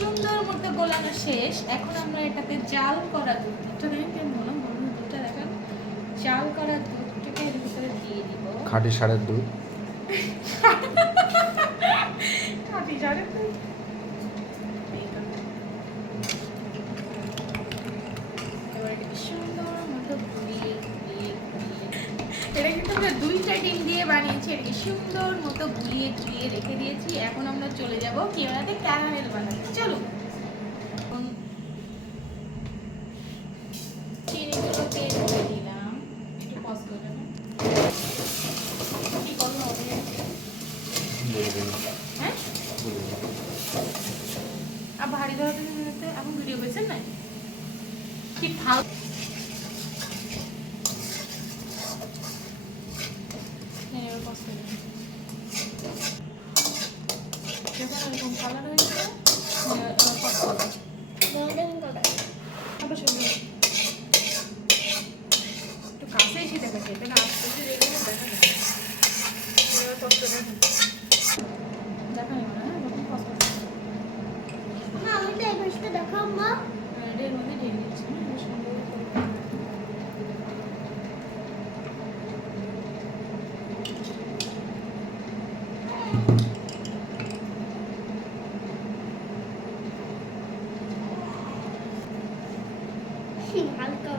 সুন্দর মতো গোলানো শেষ। এখন আমরা এটাতে জাল করা দুধটা দেখেন কেমন হলো, দুধটা দেখেন, জাল করা দুধটাকে এর ভিতরে দিয়ে দিব। খাঁটি ষাঁড়ের দুধ। খাঁটি ষাঁড়ের দুধ। এবার এটাকে সুন্দর মতো গুলিয়ে গুলিয়ে গুলিয়ে, এটা কিন্তু আমরা 2টা ডিম দিয়ে বানিয়েছি। এটাকে সুন্দর মতো গুলিয়ে গুলিয়ে রেখে দিয়েছি। এখন আমরা চলে যাব কি বানাতে, ক্যারামেল বানাতে। চলো চিনিগুলোকে ঢেলে দিলাম। একটু পজ করে দেবেন। কি করবো হ্যাঁ, আর ভারী ধরতে এখন ভিডিও পেয়েছেন না কি ফাল। যখন এরকম কালার হয়ে যাবে একটু কাছে এসে দেখাচ্ছে, এটা না আসতে দেখা যায় দেখা নেই না। দেখাও মা। এর মধ্যে ঢেলে দিচ্ছি সুন্দর করে। হালকা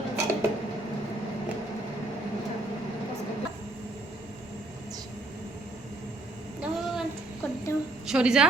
সরিজা